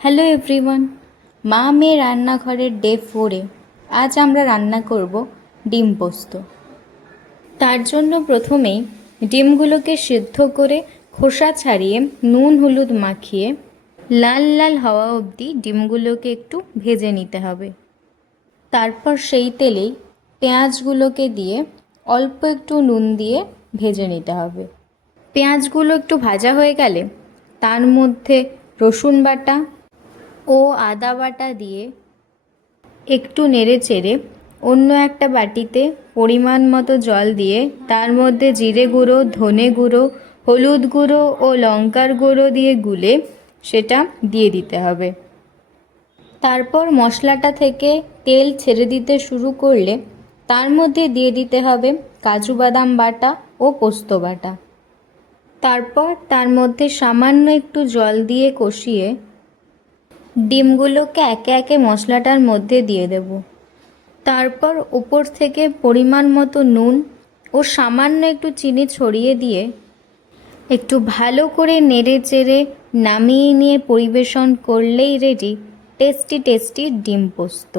Hello everyone, মা মেয়ে রান্নাঘরের ডে 4-এ আজ আমরা রান্না করব ডিম পোস্ত। তার জন্য প্রথমেই ডিমগুলোকে সিদ্ধ করে খোসা ছাড়িয়ে নুন হলুদ মাখিয়ে লাল লাল হওয়া অবধি ডিমগুলোকে একটু ভেজে নিতে হবে। তারপর সেই তেলেই পেঁয়াজগুলোকে দিয়ে অল্প একটু নুন দিয়ে ভেজে নিতে হবে। পেঁয়াজগুলো একটু ভাজা হয়ে গেলে তার মধ্যে রসুন বাটা ও আদা বাটা দিয়ে একটু নেড়ে চেড়ে অন্য একটা বাটিতে পরিমাণ মতো জল দিয়ে তার মধ্যে জিরে গুঁড়ো, ধনে গুঁড়ো, হলুদ গুঁড়ো ও লঙ্কার গুঁড়ো দিয়ে গুলে সেটা দিয়ে দিতে হবে। তারপর মশলাটা থেকে তেল ছেড়ে দিতে শুরু করলে তার মধ্যে দিয়ে দিতে হবে কাজু বাদাম বাটা ও পোস্ত বাটা। তারপর তার মধ্যে সামান্য একটু জল দিয়ে কষিয়ে ডিমগুলোকে একে একে মশলাটার মধ্যে দিয়ে দেব। তারপর উপর থেকে পরিমাণ মতো নুন ও সামান্য একটু চিনি ছড়িয়ে দিয়ে একটু ভালো করে নেড়ে চেড়ে নামিয়ে নিয়ে পরিবেশন করলেই রেডি টেস্টি টেস্টি ডিম পোস্ত।